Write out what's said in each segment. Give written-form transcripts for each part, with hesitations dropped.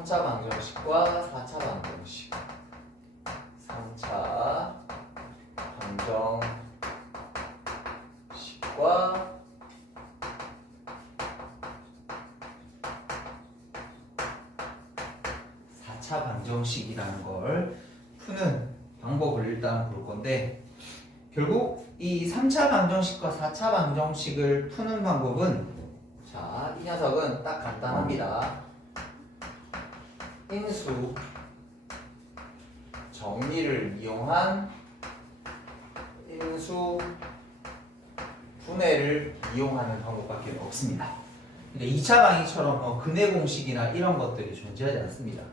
3차 방정식과 4차 방정식. 3차 방정식과 4차 방정식이라는 걸 푸는 방법을 일단 볼 건데, 결국 이 3차 방정식과 4차 방정식을 푸는 방법은, 자, 이 녀석은 딱 간단합니다. 인수 정리를 이용한 인수 분해를 이용하는 방법밖에 없습니다. 그러니까 2차 방식처럼 근해 공식이나 이런 것들이 존재하지 않습니다.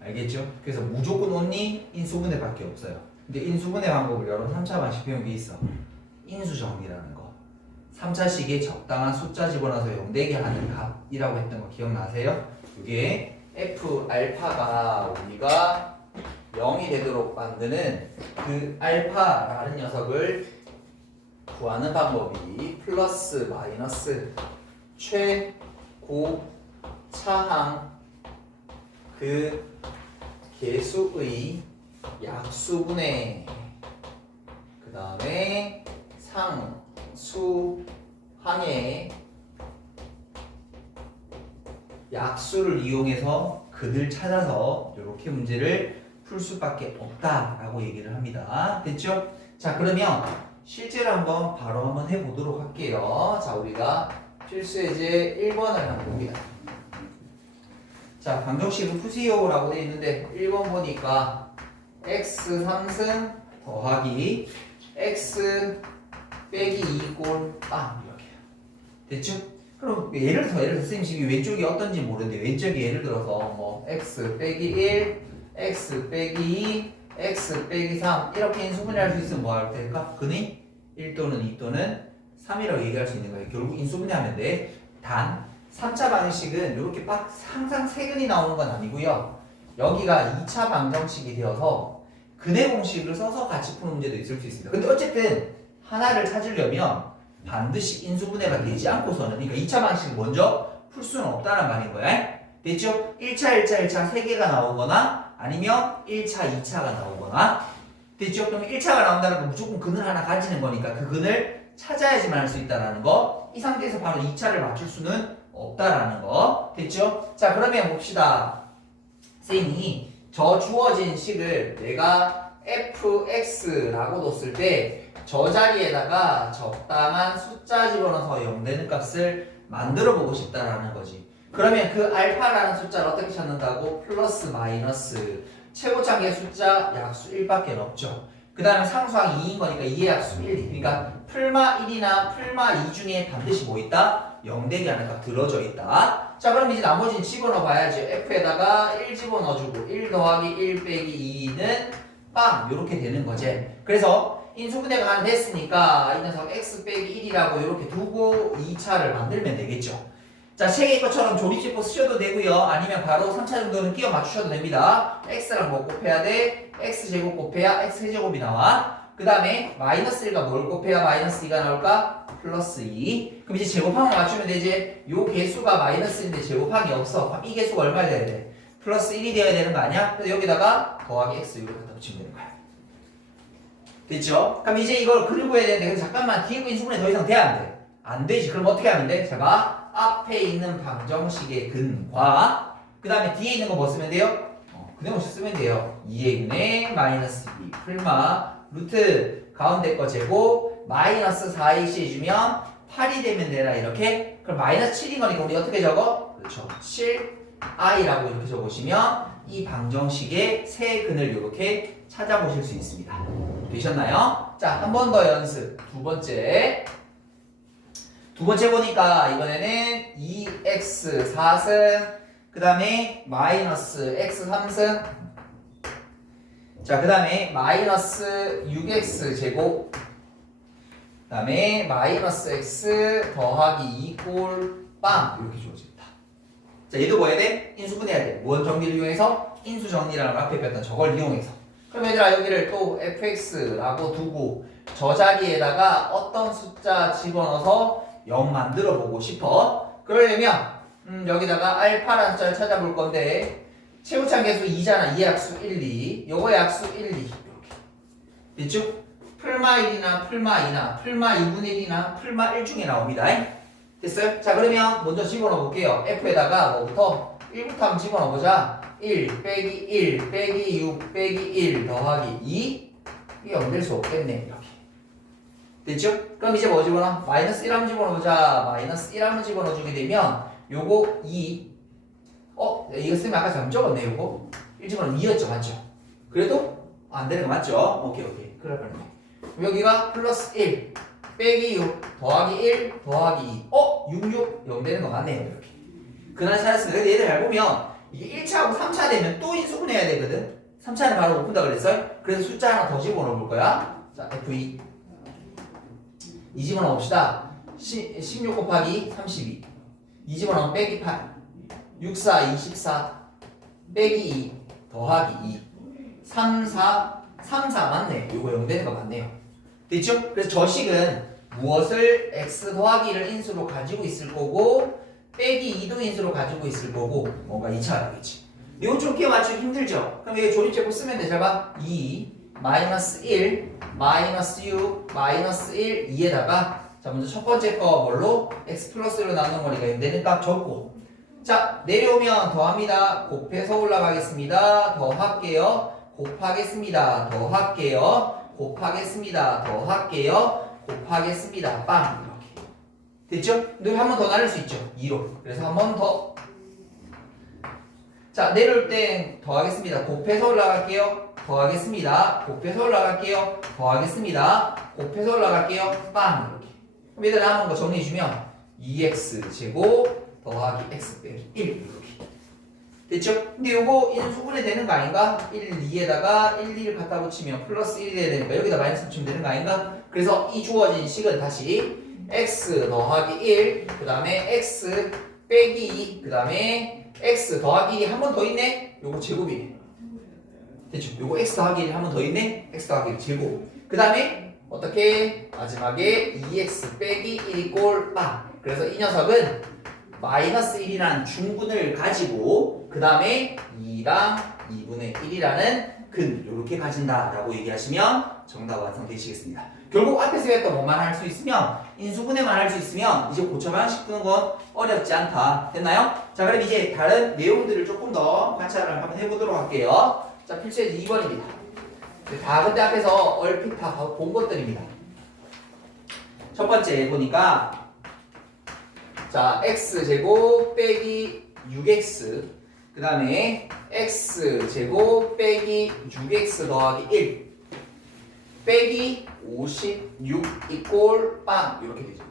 알겠죠? 그래서 무조건 온리 인수분해밖에 없어요. 근데 인수분해 방법을 여러 3차 방식 배운 게 있어. 인수정리라는 거. 3차식에 적당한 숫자 집어넣어서 0되게 하는 값이라고 했던 거 기억나세요? 이게 F 알파가 우리가 0이 되도록 만드는 그 알파라는 녀석을 구하는 방법이 플러스 마이너스 최고 차항 그 개수의 약수분해, 그 다음에 상수항의 약수를 이용해서 그들 찾아서 이렇게 문제를 풀 수밖에 없다라고 얘기를 합니다. 됐죠? 자, 그러면 실제로 바로 한번 해보도록 할게요. 자, 우리가 필수예제 1번을 한번 봅니다. 자, 방정식은 푸세요라고 되어 있는데 1번 보니까 x 3승 더하기 x 빼기 2꼴 빵 이렇게 됐죠? 그럼 예를 들어서 선생님 지금 왼쪽이 어떤지 모르는데, 왼쪽이 예를 들어서 뭐 x 빼기 1, x 빼기 2, x 빼기 3 이렇게 인수분해할 수 있으면 뭐 할 될까? 근의 1 또는 2 또는 3이라고 얘기할 수 있는 거예요. 결국 인수분해하면 돼. 단 3차 방식은 이렇게 막 항상 세근이 나오는 건 아니고요. 여기가 2차 방정식이 되어서 근해 공식을 써서 같이 푸는 문제도 있을 수 있습니다. 근데 어쨌든 하나를 찾으려면 반드시 인수분해가 되지 않고서는, 그러니까 2차 방식을 먼저 풀 수는 없다는 말인 거야. 됐죠? 1차, 3개가 나오거나 아니면 1차, 2차가 나오거나. 됐죠? 그러면 1차가 나온다는 건 무조건 근을 하나 가지는 거니까 그 근을 찾아야지만 할 수 있다는 거. 이 상태에서 바로 2차를 맞출 수는 없다라는 거. 됐죠? 자, 그러면 봅시다. 쌤이 저 주어진 식을 내가 fx라고 뒀을 때 저 자리에다가 적당한 숫자 집어넣어서 0 되는 값을 만들어 보고 싶다라는 거지. 그러면 그 알파라는 숫자를 어떻게 찾는다고? 플러스 마이너스 최고차의 숫자 약수 1밖에 없죠. 그 다음에 상수항 2인 거니까 2의 약수 1. 그러니까 풀마 1이나 풀마 2 중에 반드시 뭐 있다? 0 되게 하는 값 들어져 있다. 자, 그럼 이제 나머지는 집어넣어 봐야지. f에다가 1 집어넣어주고 1 더하기 1 빼기 2는 빵! 요렇게 되는 거지. 그래서 인수분해가 가능했으니까 이 녀석 x 빼기 1이라고 이렇게 두고 2차를 만들면 되겠죠. 자, 책의 것처럼 조립식도 쓰셔도 되고요. 아니면 바로 3차 정도는 끼워 맞추셔도 됩니다. x랑 뭐 곱해야 돼? x제곱 곱해야 x제곱이 나와. 그 다음에 마이너스 1과 뭘 곱해야 마이너스 2가 나올까? 플러스 2. 그럼 이제 제곱하면 맞추면 되지. 요 개수가 마이너스인데 제곱항이 없어. 그럼 이 개수가 얼마 돼야 돼? 플러스 1이 되어야 되는 거 아니야? 그래서 여기다가 더하기 x 이렇게 갖다 붙이면 되는 거야. 됐죠? 그럼 이제 이걸 그리고 해야 되는데, 그래서 잠깐만 뒤에 거 인수분해 더 이상 돼? 안 돼? 안 되지. 그럼 어떻게 하면 돼? 자, 봐. 앞에 있는 방정식의 근과 그 다음에 뒤에 있는 거 뭐 쓰면 돼요? 근해 공식 쓰면 돼요. 2의 근에 마이너스 2 풀마 루트 가운데 거 제곱 마이너스 4이시 해주면 8이 되면 되라 이렇게. 그럼 마이너스 7인 거니까 우리 어떻게 적어? 그렇죠. 7i라고 이렇게 적으시면 이 방정식의 세 근을 이렇게 찾아보실 수 있습니다. 되셨나요? 자, 한 번 더 연습. 두 번째 보니까 이번에는 2x 4승 그 다음에 마이너스 x 3승, 자, 그 다음에 마이너스 6x 제곱, 그 다음에 마이너스 x 더하기 2꼴 빵 이렇게 주어집니다. 자, 얘도 뭐 해야 돼? 인수분해해야 돼. 무언 정리를 이용해서? 인수정리라는 걸 앞에 배웠던 저걸 이용해서. 그럼 얘들아 여기를 또 fx라고 두고 저 자리에다가 어떤 숫자 집어넣어서 0 만들어 보고 싶어. 그러려면 여기다가 알파라는 숫자를 찾아볼 건데 최고참 계수 2잖아. 2의 약수 1, 2. 요거의 약수 1, 2. 이렇게. 됐죠? 풀마 1이나 풀마 2나 풀마 2분의 1이나 풀마 1 중에 나옵니다. 됐어요? 자, 그러면 먼저 집어넣어 볼게요. F에다가 뭐부터? 1부터 한번 집어넣어 보자. 1 빼기 1 빼기 6 빼기 1 더하기 2. 이게 안 될 수 없겠네. 이렇게. 됐죠? 그럼 이제 뭐 집어넣어? 마이너스 1 한번 집어넣어 보자. 마이너스 1 한번 집어넣어 주게 되면 요거 2. 이거 쓰면 아까 잘못 적었네. 요거 1 집어넣으면 2였죠. 맞죠? 그래도 안 되는 거 맞죠? 오케이. 그럴 뻔했네. 여기가 플러스 1 빼기 6 더하기 1 더하기 2. 6, 0 되는 거 맞네요. 이렇게. 그날 찾았습니다. 근데 얘들 잘 보면 이게 1차하고 3차 되면 또 인수분해야 되거든. 3차는 바로 못 푼다 그랬어요. 그래서 숫자 하나 더 집어넣어 볼 거야. 자, F2. 2 집어넣어 봅시다. 16 곱하기 32. 2 집어넣으면 빼기 8. 6, 4, 24. 빼기 2 더하기 2. 3, 4 맞네. 요거 0 되는 거 맞네요. 됐죠? 그래서 저 식은 무엇을 x 더하기 1을 인수로 가지고 있을 거고 빼기 2도 인수로 가지고 있을 거고 뭔가 2차가 되겠지. 이거 좀 끼워 맞추기 힘들죠? 그럼 여기 조립제곱 쓰면 돼. 잘 봐. 2 마이너스 1 마이너스 6 마이너스 1 2에다가 자 먼저 첫 번째 거 뭘로? x 플러스 1로 나누는 거니까 내는 값 적고 자 내려오면 더합니다. 곱해서 올라가겠습니다. 더할게요. 곱하겠습니다. 더할게요. 곱하겠습니다. 더할게요. 곱하겠습니다. 빵 이렇게 됐죠? 근데 한 번 더 나눌 수 있죠. 2로. 그래서 한 번 더. 자 내려올 땐 더하겠습니다. 곱해서 올라갈게요. 더하겠습니다. 곱해서 올라갈게요. 더하겠습니다. 곱해서 올라갈게요. 빵 이렇게. 그럼 얘들 남은 거 정리해주면 2x 제곱 더하기 x 빼기 1 이렇게. 됐죠? 근데 요거 인수분해 되는 거 아닌가? 1, 2에다가 1, 2를 갖다 붙이면 플러스 1이 돼야 되니까 여기다 마이너스 붙이면 되는 거 아닌가? 그래서 이 주어진 식은 다시 x 더하기 1, 그 다음에 x 빼기 2, 그 다음에 x 더하기 1이 한 번 더 있네? 요거 제곱이네. 됐죠? 요거 x 더하기 1이 한 번 더 있네? x 더하기 1 제곱. 그 다음에 어떻게? 마지막에 2x 빼기 1이 꼴 빵. 그래서 이 녀석은 마이너스 1이라는 중근을 가지고 그 다음에 2랑 2분의 1이라는 근 이렇게 가진다라고 얘기하시면 정답 완성되시겠습니다. 결국 앞에서 했던 것만 할 수 있으면 인수분해만 할 수 있으면 이제 고쳐 방식 푸는 건 어렵지 않다. 됐나요? 자 그럼 이제 다른 내용들을 조금 더 관찰을 한번 해보도록 할게요. 자 필수예제 2번입니다. 다 그때 앞에서 얼핏 다 본 것들입니다. 첫 번째 보니까 자, x제곱 빼기 6x 그 다음에 x제곱 빼기 6x 더하기 1 빼기 56 이꼴 빵 이렇게 되죠.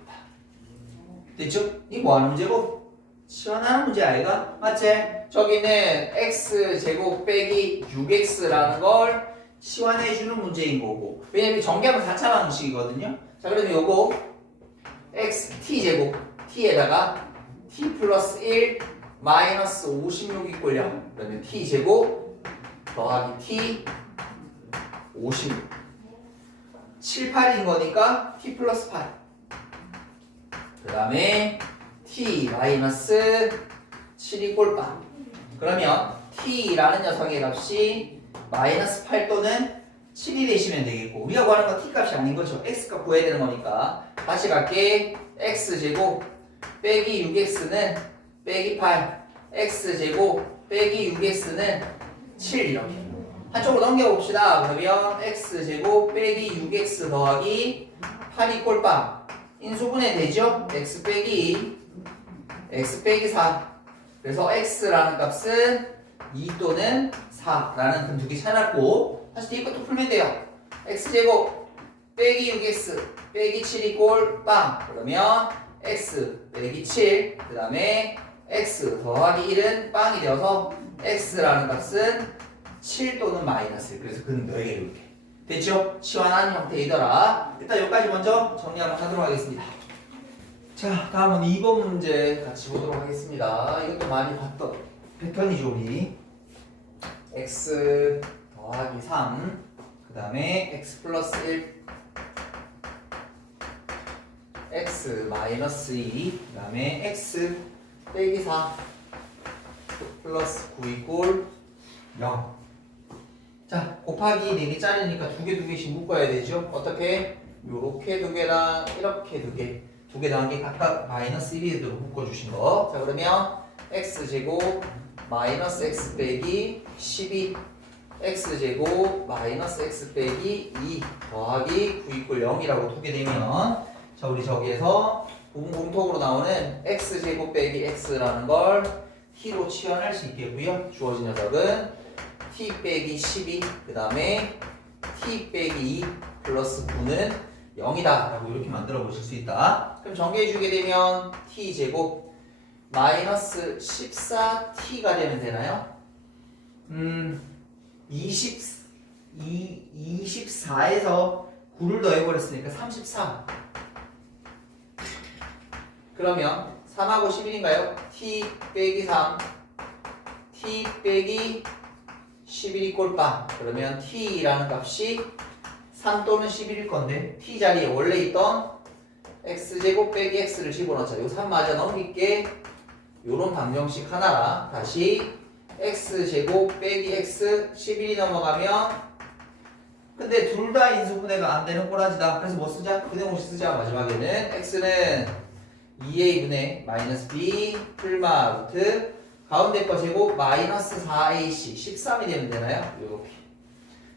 됐죠? 이 뭐하는 문제고? 시원한 문제 아이가? 맞지? 저기는 x제곱 빼기 6x라는 걸 시환해주는 문제인 거고 왜냐면 전개하면 4차 방식이거든요. 자 그러면 요거 t제곱 t에다가 t 플러스 1 마이너스 56 이꼴 0 그러면 t제곱 더하기 t 56 7, 8인 거니까 t 플러스 8 그 다음에 t 마이너스 7 이꼴 빵 그러면 t라는 녀석의 값이 마이너스 8 또는 7이 되시면 되겠고 우리가 구하는 건 t값이 아닌 거죠. x값 구해야 되는 거니까 다시 갈게. x제곱 빼기 6x는 빼기 8 x제곱 빼기 6x는 7 이렇게 한쪽으로 넘겨봅시다. 그러면 x제곱 빼기 6x 더하기 8이 꼴빵 인수분해 되죠? x 빼기 4 그래서 x라는 값은 2 또는 4라는 금 두 개 찾았고 다시 이것도 풀면 돼요. x제곱 빼기 6x 빼기 7이 꼴빵 그러면 x 빼기 7 그 다음에 x 더하기 1은 빵이 되어서 x라는 값은 7 또는 마이너스 그래서 그는 너에게 이렇게 됐죠? 시원한 형태이더라. 일단 여기까지 먼저 정리 한번 하도록 하겠습니다. 자 다음은 2번 문제 같이 보도록 하겠습니다. 이것도 많이 봤던 패턴이죠 우리. x 더하기 3 그 다음에 x 플러스 1 x 마이너스 2 그 다음에 x 빼기 4 플러스 9 이꼴 0. 자, 곱하기 4개짜리니까 두 개씩 묶어야 되죠. 어떻게? 요렇게 두 개랑 이렇게 두 개 나온 게 각각 마이너스 1이 묶어주신 거. 자, 그러면 x제곱 마이너스 x 빼기 12 x제곱 마이너스 x 빼기 2 더하기 9 이꼴 0이라고 두게 되면, 자, 우리 저기에서 부분 공통으로 나오는 x제곱 빼기 x라는 걸 t로 치환할 수 있겠고요. 주어진 녀석은 t 빼기 12 그 다음에 t 빼기 2 플러스 9는 0이다 라고 이렇게 만들어 보실 수 있다. 그럼 정리해 주게 되면 t제곱 마이너스 14t가 되면 되나요? 24에서 9를 더해버렸으니까 33. 그러면 3하고 11인가요? t 빼기 3 t 빼기 11이 꼴빵. 그러면 t라는 값이 3 또는 11일 건데 t 자리에 원래 있던 x제곱 빼기 x를 집어넣자. 요 3 맞아 넘길게 요런 방정식 하나랑 다시 x제곱 빼기 x 11이 넘어가면, 근데 둘 다 인수분해가 안 되는 꼬라지다. 그래서 뭐 쓰자? 그대공식 쓰자. 마지막에는 x는 2a분의 마이너스 b 풀마 루트 가운데 거 제곱 마이너스 4ac 13이 되면 되나요? 요렇게.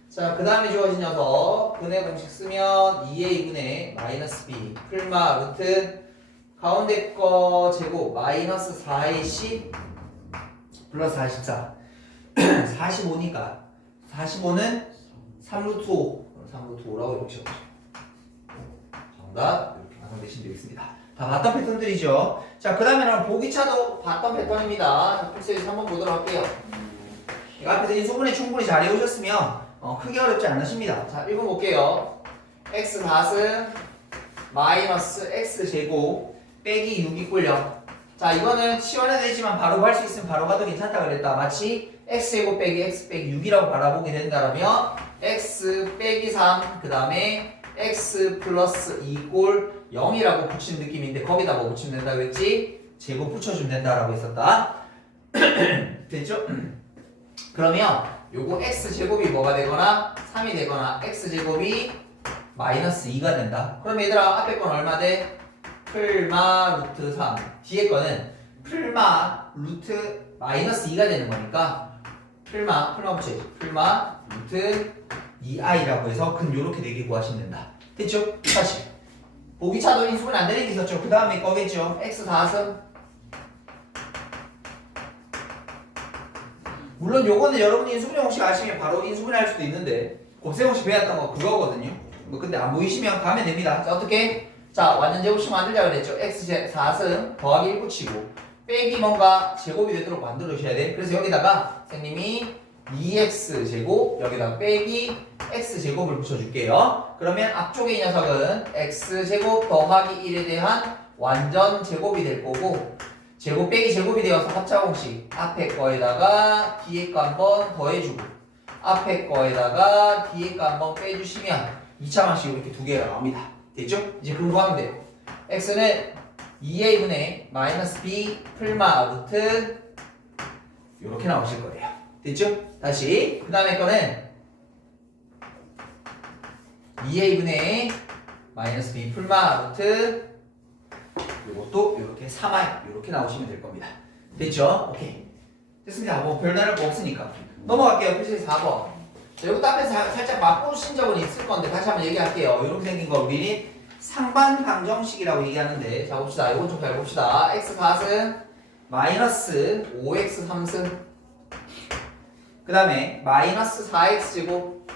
자, 그 다음에 주어진 녀석 분해 공식 쓰면 2a분의 마이너스 b 풀마 루트 가운데 거 제곱 마이너스 4ac 플러스 44 45니까 45는 3루트 5 3루트 5라고 이렇게 적죠. 정답 이렇게 완성되시면 되겠습니다. 다 봤던 패턴들이죠. 자, 그 다음에는 보기차도 봤던 패턴입니다. 풀세리즈 한번 보도록 할게요. 이거 앞에서 인수분해 충분히 잘 해오셨으면 크게 어렵지 않으십니다. 자, 1번 볼게요. x 4승 마이너스 x 제곱 빼기 6 이꼴 0. 자, 이거는 치환해야 되지만 바로 할 수 있으면 바로 가도 괜찮다 그랬다. 마치 x제곱 빼기 x 빼기 6이라고 바라보게 된다면 x 빼기 3 그 다음에 x 플러스 2 꼴 0이라고 붙인 느낌인데 거기다 뭐 붙이면 된다 그랬지? 제곱 붙여주면 된다라고 했었다. 됐죠? 그러면 요거 x제곱이 뭐가 되거나 3이 되거나 x제곱이 마이너스 2가 된다. 그럼 얘들아 앞에 건 얼마 돼? 풀마 루트 3. 뒤에 거는 풀마 루트 마이너스 2가 되는 거니까 풀마 붙여야지. 풀마 루트 2i라고 해서 근 요렇게 4개 구하시면 된다. 됐죠? 다시 보기차도 인수분해 안 되는 게 있었죠. 그 다음에 거겠죠. x 4승. 물론 요거는 여러분이 인수분해 공식 아시면 바로 인수분해 할 수도 있는데 곱셈 공식 배웠던 거 그거거든요. 뭐 근데 안 보이시면 가면 됩니다. 자, 어떻게? 자, 완전 제곱식 만들자 그랬죠. x 4승 더하기 1 붙이고 빼기 뭔가 제곱이 되도록 만들어 주셔야 돼. 그래서 여기다가 선생님이 2x 제곱 여기다가 빼기 x 제곱을 붙여줄게요. 그러면 앞쪽에 이 녀석은 x 제곱 더하기 1에 대한 완전 제곱이 될 거고 제곱 빼기 제곱이 되어서 합차 공식 앞에 거에다가 뒤에 거 한번 더해주고 앞에 거에다가 뒤에 거 한번 빼주시면 2차 방식으로 이렇게 두 개가 나옵니다. 됐죠? 이제 그거 하면 돼요. x는 2a분의 마이너스 b 풀마 루트 이렇게 나오실 거예요. 됐죠? 다시 그 다음에 거는 2a분의 마이너스 b 풀마 루트 이것도 이렇게 3i 이렇게 나오시면 될 겁니다. 됐죠? 오케이. 됐습니다. 뭐 별다를 거 없으니까 넘어갈게요. 표시 4번. 자, 이것도 앞에서 살짝 맛보신 적은 있을 건데 다시 한번 얘기할게요. 이렇게 생긴 거 우리 상반 방정식이라고 얘기하는데 자 봅시다. 이건 좀 잘 봅시다. x 4승 마이너스 5x 3승 그 다음에 마이너스 4x 제곱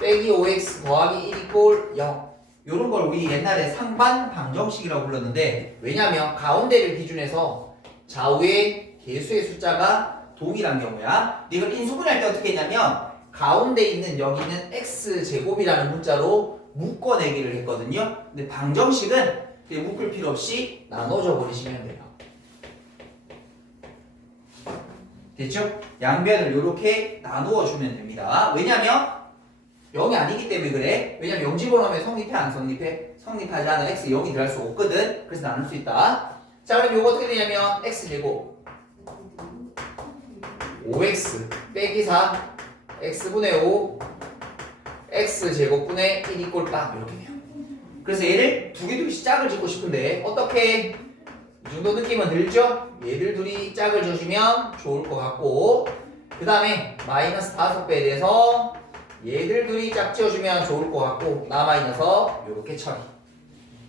빼기 5x 더하기 1 이꼴 0 요런 걸 우리 옛날에 상반 방정식이라고 불렀는데 왜냐면 가운데를 기준해서 좌우의 개수의 숫자가 동일한 경우야. 근데 이걸 인수분해할 때 어떻게 했냐면 가운데 있는 여기는 x제곱이라는 문자로 묶어내기를 했거든요. 근데 방정식은 그냥 묶을 필요 없이 나눠줘 버리시면 돼요. 됐죠? 양변을 이렇게 나누어 주면 됩니다. 왜냐면 0이 아니기 때문에 그래. 왜냐면 0 집어넣으면 성립해 안 성립해? 성립하지 않은 x 0이 들어갈 수 없거든. 그래서 나눌 수 있다. 자, 그럼 요거 어떻게 되냐면 x제곱 5x 빼기 4 x분의 5 x제곱분의 1 이꼴 빵 이렇게 돼요. 그래서 얘를 두 개씩 짝을 짓고 싶은데 어떻게 이 정도 느낌은 들죠? 얘들 둘이 짝을 지어주면 좋을 것 같고 그 다음에 마이너스 5배에 대해서 얘들 둘이 짝 지어주면 좋을 것 같고 남아있어서 요렇게 처리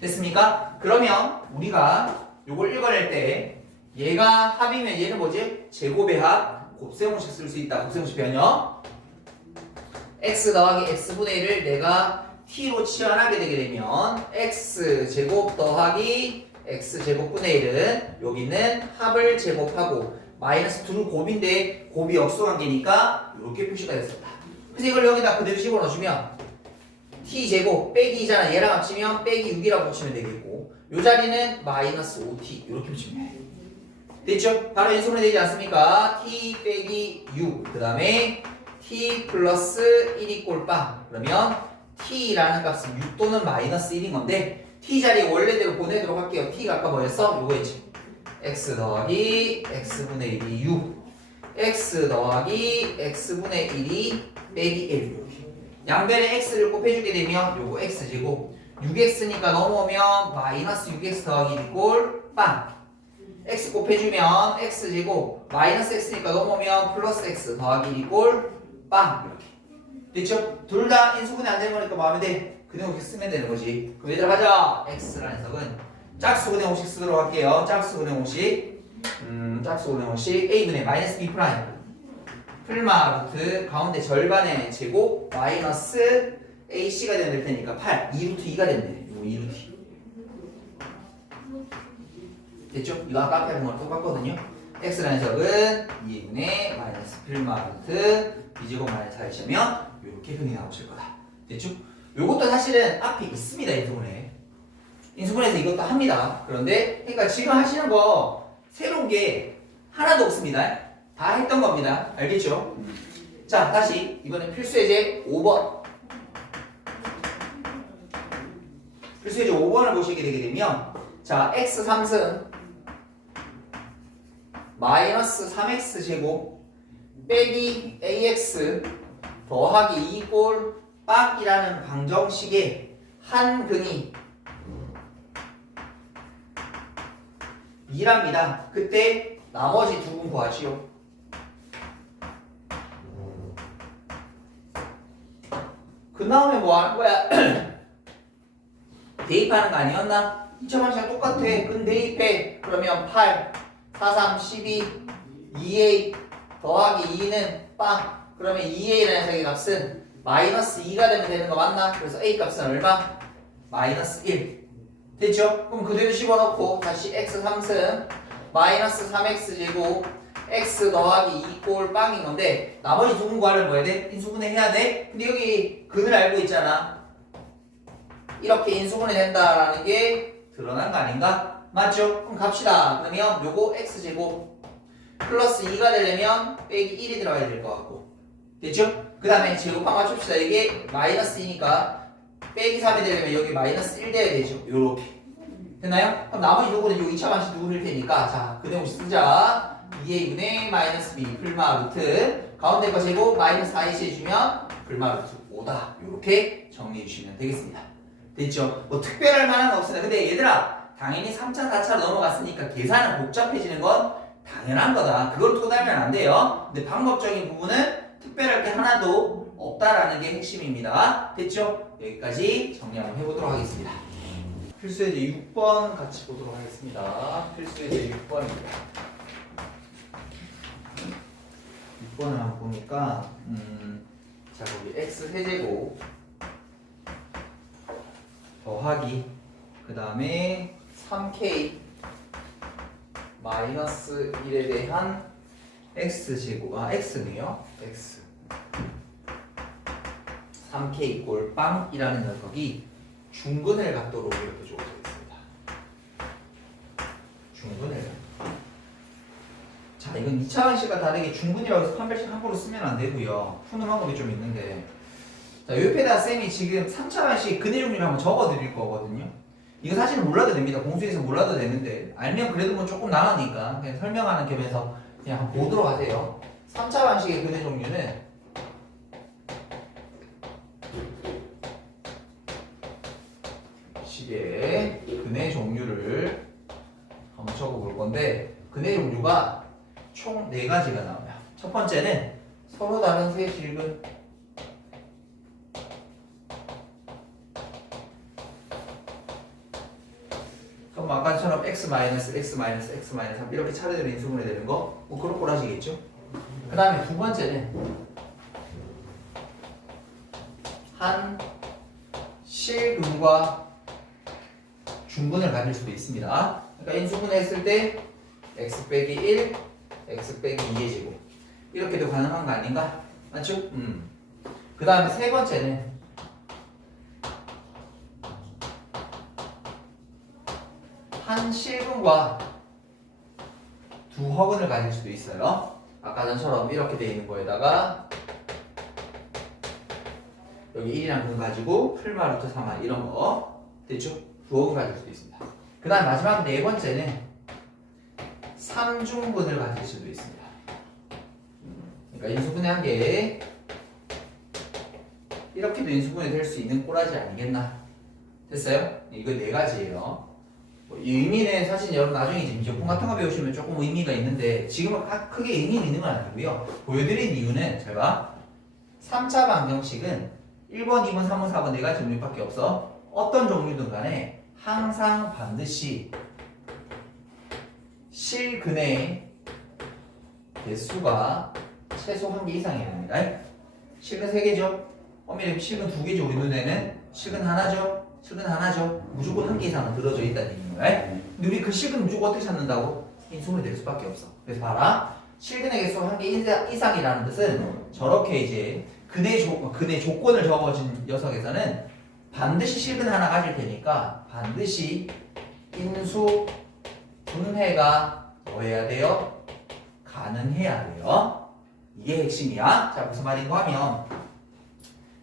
됐습니까? 그러면 우리가 요걸 읽어낼 때 얘가 합이면 얘는 뭐지? 제곱의 합 곱셈공식 쓸 수 있다. 곱셈공식 변형 x 더하기 x분의 1을 내가 t로 치환하게 되게 되면 x제곱 더하기 x제곱분의 1은 여기는 합을 제곱하고 마이너스 2는 곱인데 곱이 역수관계니까 이렇게 표시가 됐습니다. 그래서 이걸 여기다 그대로 집어넣어주면 t제곱 빼기 2잖아. 얘랑 합치면 빼기 6이라고 붙이면 되겠고 이 자리는 마이너스 5t 이렇게 붙이면 돼. 됐죠? 바로 인수분해 되지 않습니까? t 빼기 6 그 다음에 t 플러스 1 이꼴 빵 그러면 t라는 값은 6 또는 마이너스 1인 건데 t 자리에 원래대로 보내도록 할게요. t가 아까 뭐였어? 요거였지. x 더하기 x분의 1이 6 x 더하기 x분의 1이 빼기 1 이렇게 양변에 x를 곱해주게 되면 요거 x제곱 6x니까 넘어오면 마이너스 6x 더하기 1 이꼴 빵 x 곱해주면 x제곱 마이너스 x니까 넘어오면 플러스 x 더하기 1 이꼴 빵 이렇게 됐죠? 둘 다 인수분해 안 되는 거니까 마음에 돼 그대로 이렇게 쓰면 되는 거지. 그럼 얘들아 가자. x라는 녀석은 짝수근의 공식 쓰도록 할게요. 짝수근의 공식 짝수근의 공식 a분의 마이너스 b 프라임 풀마 루트 가운데 절반의 제곱 마이너스 ac가 되면 될 테니까 8 2루트 2가 됐네. 이거 2루트 2 됐죠? 이거 아까 앞에 본 거랑 똑같거든요. x라는 녀석은 2분의 마이너스 풀마 루트 b제곱 마이너스 4이시면 이렇게 흔히 나오실 거다. 됐죠? 요것도 사실은 앞에 있습니다. 인수분해 인수분해에서 이것도 합니다. 그런데 그러니까 지금 하시는 거 새로운 게 하나도 없습니다. 다 했던 겁니다. 알겠죠? 자 다시 이번엔 필수예제 5번 필수예제 5번을 보시게 되게 되면 자 x 3승 마이너스 3x 제곱 빼기 ax 더하기 2꼴 빡이라는 방정식의 한 근이 2랍니다. 그때 나머지 두 분 구하시오. 그 다음에 뭐 하는 거야? 대입하는 거 아니었나? 2차 방식이랑 똑같아. 근 대입해. 그러면 8, 4, 3, 12, 2a 더하기 2는 빵. 그러면 2a라는 녀석의 값은 마이너스 2가 되는 거 맞나? 그래서 a 값은 얼마? 마이너스 1 됐죠? 그럼 그대로 집어넣고 다시 x 3승 마이너스 3x 제곱 x 더하기 2꼴 빵인 건데 나머지 두 분 구하려면 뭐 해야 돼? 인수분해 해야 돼? 근데 여기 근을 알고 있잖아. 이렇게 인수분해 된다라는 게 드러난 거 아닌가? 맞죠? 그럼 갑시다. 그러면 요거 x제곱 플러스 2가 되려면 빼기 1이 들어가야 될 것 같고 됐죠? 그 다음에 제곱한 맞춥시다. 이게 마이너스 2니까 빼기 3이 되려면 여기 마이너스 1 돼야 되죠. 요렇게 됐나요? 그럼 나머지 누구는 요 2차 방식 누구일 테니까 자 그 내용 쓰자. 2a분의 마이너스 b 풀마 루트 가운데 거 제곱 마이너스 4ac 해주면 풀마 루트 5다. 요렇게 정리해 주시면 되겠습니다. 됐죠? 뭐 특별할 만한 거 없습니다. 근데 얘들아 당연히 3차 4차로 넘어갔으니까 계산은 복잡해지는 건 당연한 거다. 그걸 토달면 안 돼요. 근데 방법적인 부분은 특별할 게 하나도 없다라는 게 핵심입니다. 됐죠? 여기까지 정리 한번 해보도록 하겠습니다. 필수예제 6번 같이 보도록 하겠습니다. 필수예제 6번입니다. 6번을 한번 보니까 자 거기 x 세제곱 더하기 그 다음에 3k 마이너스 1에 대한 x제곱 x네요. x 3k 이꼴 빵이라는 녀석이 중근을 갖도록 이렇게 주어져 있습니다. 중근을 자 이건 2차 방식과 다르게 중근이라고 해서 판별식 함부로 쓰면 안 되고요. 푸는 방법이 좀 있는데 자 옆에다 쌤이 지금 3차 방식 근의 종류를 한번 적어 드릴 거거든요. 이거 사실은 몰라도 됩니다. 공수에서 몰라도 되는데 알면 그래도 뭐 조금 나으니까 그냥 설명하는 겸해서 그냥 한번 보도록 하세요. 3차 방식의 근해 종류는 식의 근해 종류를 한번 적어볼 건데 근해 종류가 총 4가지가 나와요. 첫 번째는 서로 다른 세 실근 그럼 아까처럼 x 마이너스 x 마이너스 x 마이너스 3 이렇게 차례대로 인수분해 되는 거 뭐 그런 꼴 하시겠죠? 그 다음에 두 번째는 한 실근과 중근을 가질 수도 있습니다. 그러니까 인수분해했을 때 x 빼기 1, x 빼기 2의 제곱 이렇게도 가능한 거 아닌가? 맞죠? 그 다음에 세 번째는 한 실근과 두 허근을 가질 수도 있어요. 아까 전처럼 이렇게 되어 있는 거에다가 여기 1이란 근 가지고 풀마 루트 3마 이런 거 됐죠? 두 허근 가질 수도 있습니다. 그 다음 마지막 네 번째는 3중근을 가질 수도 있습니다. 그러니까 인수분해한 게 이렇게도 인수분해 될 수 있는 꼬라지 아니겠나? 됐어요? 이거 네 가지예요. 이 의미는 사실 여러분 나중에 이제 미적분 같은 거 배우시면 조금 의미가 있는데 지금은 크게 의미가 있는 건 아니고요. 보여드린 이유는 잘 봐. 3차 방정식은 1번, 2번, 3번, 4번 네 가지 종류밖에 없어. 어떤 종류든 간에 항상 반드시 실근의 개수가 최소 1개 이상이어야 됩니다. 실근 3개죠? 엄밀히 실근 2개죠. 우리 눈에는 실근 하나죠? 실근 하나죠? 무조건 1개 이상은 들어져 있다는 얘기인 거야. 근데 우리 그 실근 무조건 어떻게 찾는다고? 인수분해 될 수밖에 없어. 그래서 봐라. 실근의 개수 1개 이상이라는 뜻은 저렇게 이제 근의 조건을 적어준 녀석에서는 반드시 실근 하나 가질 테니까 반드시 인수 분해가 뭐 해야 돼요? 가능해야 돼요. 이게 핵심이야. 자, 무슨 말인가 하면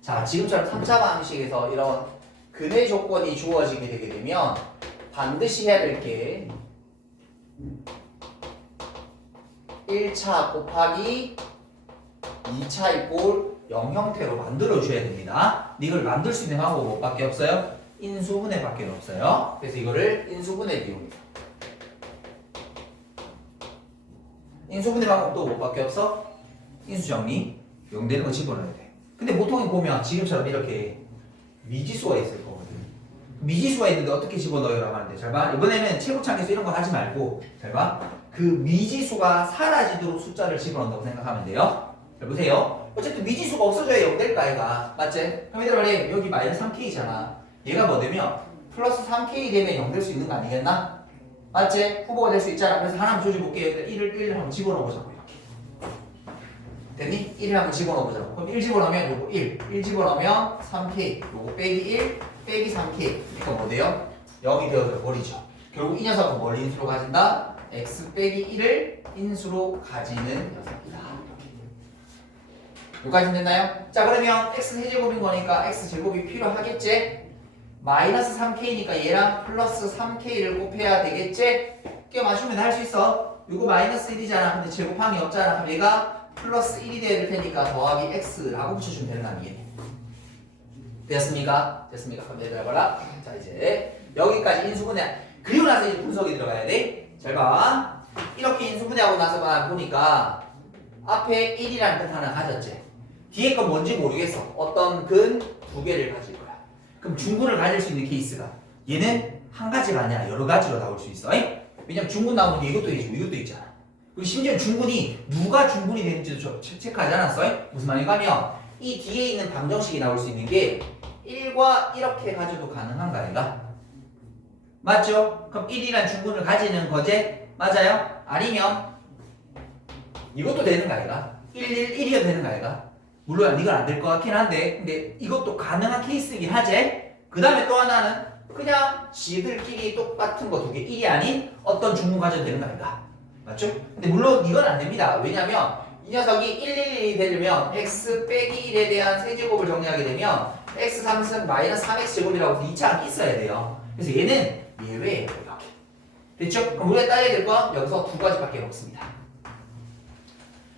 자, 지금처럼 3차 방식에서 이런 근해 조건이 주어지게 되게 되면 반드시 해야 될 게 1차 곱하기 2차 이꼴 0 형태로 만들어줘야 됩니다. 이걸 만들 수 있는 방법은 뭐밖에 없어요? 인수분해밖에 없어요. 그래서 이거를 인수분해 이용해서 인수분해 방법도 뭐밖에 없어? 인수정리 용되는 거 집어넣어야 돼. 근데 보통 보면 지금처럼 이렇게 미지수가 있을 거거든. 미지수가 있는데 어떻게 집어넣으라고 하는데 잘 봐. 이번에는 최고차계수 이런 거 하지 말고 잘 봐. 그 미지수가 사라지도록 숫자를 집어넣는다고 생각하면 돼요. 잘 보세요. 어쨌든 미지수가 없어져야 0 될까 아이가. 맞지? 그럼 얘들아 말해 여기 마이너스 3K잖아. 얘가 뭐 되면 플러스 3K 되면 0 될 수 있는 거 아니겠나? 맞지? 후보가 될 수 있잖아. 그래서 하나만 조져볼게요. 1을 한번 집어넣어보자고 이렇게. 됐니? 1을 한번 집어넣어보자고. 그럼 1 집어넣으면 요거 1 집어넣으면 3K 요거 빼기 1 빼기 3K 그러니까 뭐 돼요? 0이 되어서 버리죠. 결국 이 녀석은 뭘 인수로 가진다? x 빼기 1을 인수로 가지는 녀석이다. 여기까지 됐나요? 자 그러면 x 세제곱인 거니까 x 제곱이 필요하겠지? 마이너스 3k니까 얘랑 플러스 3k를 곱해야 되겠지? 끼워 맞추면 할 수 있어. 이거 마이너스 1이잖아. 근데 제곱항이 없잖아. 그럼 얘가 플러스 1이 돼야 될 테니까 더하기 x라고 붙여주면 되는 거 아니겠니? 됐습니까? 됐습니까? 그럼 내려봐라. 자 이제 여기까지 인수분해. 그리고 나서 이제 분석이 들어가야 돼. 잘 봐. 이렇게 인수분해하고 나서만 보니까 앞에 1이라는 뜻 하나 가졌지. 뒤에 건 뭔지 모르겠어. 어떤 근 2개를 가질 거야. 그럼 중근을 가질 수 있는 케이스가 얘는 한 가지가 아니라 여러 가지로 나올 수 있어. 왜냐면 중근 나오는 게 이것도 있고 이것도 있잖아. 그리고 심지어 중근이 누가 중근이 되는지도 체크하지 않았어. 무슨 말인가 하면 이 뒤에 있는 방정식이 나올 수 있는 게 1과 이렇게 가져도 가능한 거 아닌가? 맞죠? 그럼 1이란 중근을 가지는 거지? 맞아요? 아니면 이것도 되는 거 아이가? 1이어도 되는 거 아이가? 물론 이건 안 될 것 같긴 한데 근데 이것도 가능한 케이스이긴 하지? 그 다음에 또 하나는 그냥 지들끼리 똑같은 거 2개 1이 아닌 어떤 중근 가져도 되는 거 아닌가? 맞죠? 근데 물론 이건 안 됩니다. 왜냐면 이 녀석이 111이 되려면 x 빼기 1에 대한 세제곱을 정리하게 되면 x 3승 마이너스 3x 제곱이라고 2차항이 있어야 돼요. 그래서 얘는 예외예요. 이렇게. 됐죠? 그럼 우리가 따져야 될 건 여기서 두 가지밖에 없습니다.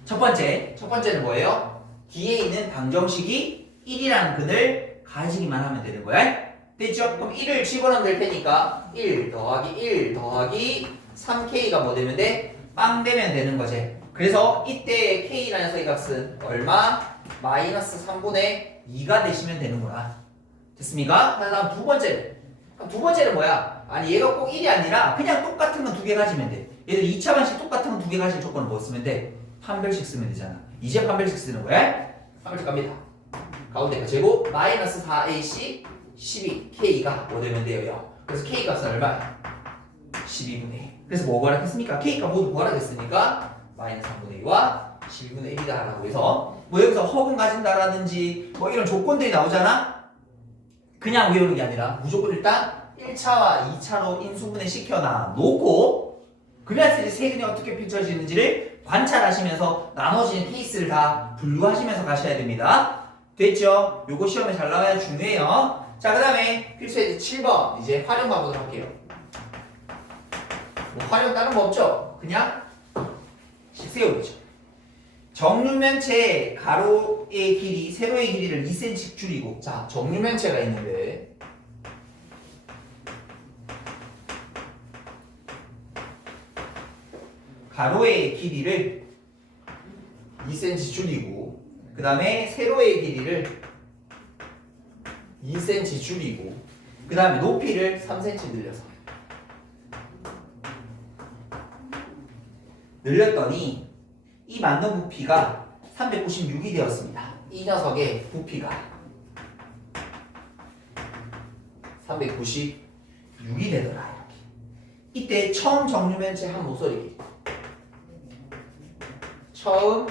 첫 번째는 뭐예요? 뒤에 있는 방정식이 1이라는 근을 가지기만 하면 되는 거야. 됐죠? 그럼 1을 집어넣으면 될 테니까 1 더하기 1 더하기 3K가 뭐 되면 돼? 빵 되면 되는 거지. 그래서 이때의 K라는 녀석의 값은 얼마? 마이너스 3분의 2가 되시면 되는구나. 됐습니까? 다음 두 번째는. 그럼 두 번째는 뭐야? 아니 얘가 꼭 1이 아니라 그냥 똑같은 건 두 개 가지면 돼. 얘들 2차 반식 똑같은 건 두 개 가질 조건은 뭐 쓰면 돼? 판별식 쓰면 되잖아. 이제 판별식 쓰는 거야? 판별식 갑니다. 가운데가 제곱 마이너스 4AC 12K가 뭐 되면 돼요? 그래서 K 값은 얼마야? 12분의 1. 그래서 뭐 구하라 했습니까? K 값 모두 구하라 했으니까 마이너스 3분의 2와 12분의 1이다 라고 해서 뭐 여기서 허근 가진다라든지 뭐 이런 조건들이 나오잖아? 그냥 외우는 게 아니라 무조건 일단 1차와 2차로 인수분해 시켜놔 놓고 그래야 이제 세근이 어떻게 펼쳐지는지를 관찰하시면서 나눠지는 케이스를 다 분류하시면서 가셔야 됩니다. 됐죠? 요거 시험에 잘 나와야 중요해요. 자, 그 다음에 필수의 7번 이제 활용 가보도록 할게요. 뭐 활용 다른 거 없죠? 그냥 세우기죠. 정류면체 가로의 길이, 세로의 길이를 2cm 줄이고 자, 정류면체가 있는데 가로의 길이를 2cm 줄이고 그 다음에 세로의 길이를 2cm 줄이고 그 다음에 높이를 3cm 늘렸더니 이 맞는 부피가 396이 되었습니다. 이 녀석의 부피가 396이 되더라. 이렇게. 이때 처음 정류면체 한 모서리 처음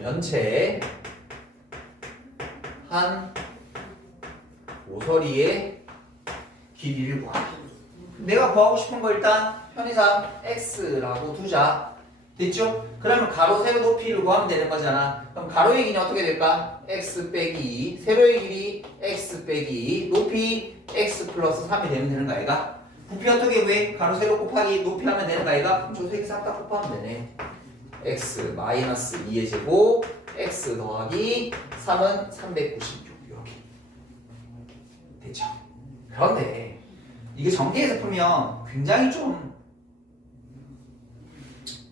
정류면체 한 모서리의 길이를 구하라. 내가 구하고 싶은 거 일단 편의상 x라고 두자. 됐죠? 그러면 가로 세로 높이를 구하면 되는 거잖아. 그럼 가로의 길이는 어떻게 될까? x 빼기 2, 세로의 길이 x 빼기 2, 높이 x 플러스 3이 되면 되는 거 아이가? 부피 어떻게 구해? 가로 세로 곱하기 높이 하면 되는 거 아이가? 그럼 저 세 개 싹 다 곱하면 되네. x 마이너스 2의 제곱 x 더하기 3은 396 이렇게 됐죠? 그런데 이게 전개해서 풀면 굉장히 좀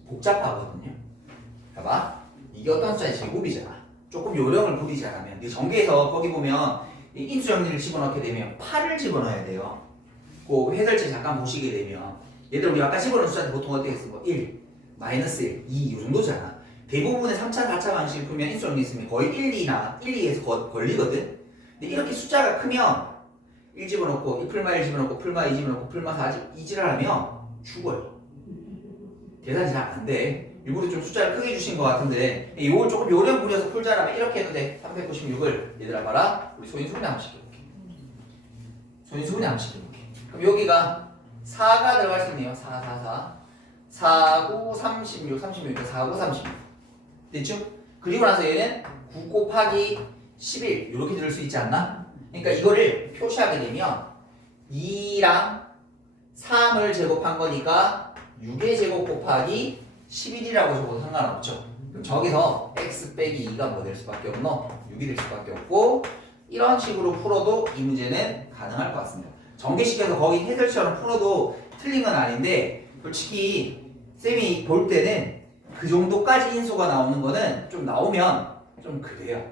복잡하거든요. 봐봐. 이게 어떤 숫자의 제곱이잖아. 조금 요령을 부리지 않으면 이 전개해서 거기 보면 인수 정리를 집어넣게 되면 8을 집어넣어야 돼요. 그 해설체 잠깐 보시게 되면 얘들 우리 아까 집어넣은 숫자들 보통 어떻게 했어? 뭐 1, 마이너스 1, 2 이 정도잖아. 대부분의 3차, 4차 방식을 풀면 인수 정리 있으면 거의 1, 2나 1, 2에서 걸리거든. 근데 이렇게 숫자가 크면 1 집어넣고 1 풀마 1 집어넣고 풀마 2 집어넣고 풀마 4 2지랄하면 죽어요. 계산이 잘 안 돼. 일부러 좀 숫자를 크게 주신 것 같은데 이걸 조금 요령 부려서 풀자라면 이렇게 해도 돼. 396을 얘들아 봐라. 우리 소인수분해 한번 시켜볼게. 소인수분해 한번 시켜볼게. 그럼 여기가 4가 들어갈 수 있네요. 4, 4, 4 4, 9, 36, 36이니까 4, 9, 36 됐죠? 그리고 나서 얘는 9 곱하기 11 이렇게 들을 수 있지 않나? 그러니까 이거를 표시하게 되면 2랑 3을 제곱한 거니까 6의 제곱 곱하기 11이라고 적어도 상관없죠. 그럼 저기서 x 빼기 2가 뭐 될 수밖에 없노? 6이 될 수밖에 없고 이런 식으로 풀어도 이 문제는 가능할 것 같습니다. 전개시켜서 거기 해설처럼 풀어도 틀린 건 아닌데 솔직히 쌤이 볼 때는 그 정도까지 인수가 나오는 거는 좀 나오면 좀 그래요.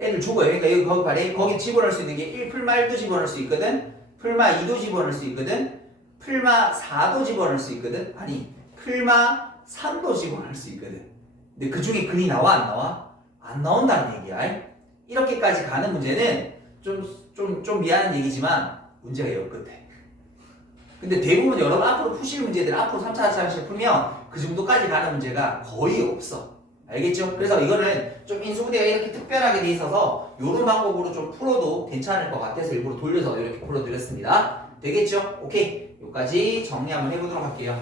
애들 죽어요. 그러니까 여기 거기 봐래. 거기 집어넣을 수 있는 게 1 풀마 1도 집어넣을 수 있거든. 풀마 2도 집어넣을 수 있거든. 풀마 4도 집어넣을 수 있거든. 아니 풀마 3도 집어넣을 수 있거든. 근데 그 중에 근이 나와 안 나와? 안 나온다는 얘기야. 이렇게까지 가는 문제는 좀 미안한 얘기지만 문제가 여 끝에. 근데 대부분 여러분 앞으로 푸실 문제들 앞으로 3차, 4차씩 풀면 그 정도까지 가는 문제가 거의 없어. 알겠죠? 그래서 이거는 좀 인수분해가 이렇게 특별하게 돼 있어서 이런 방법으로 좀 풀어도 괜찮을 것 같아서 일부러 돌려서 이렇게 풀어드렸습니다. 되겠죠? 오케이. 여기까지 정리 한번 해보도록 할게요.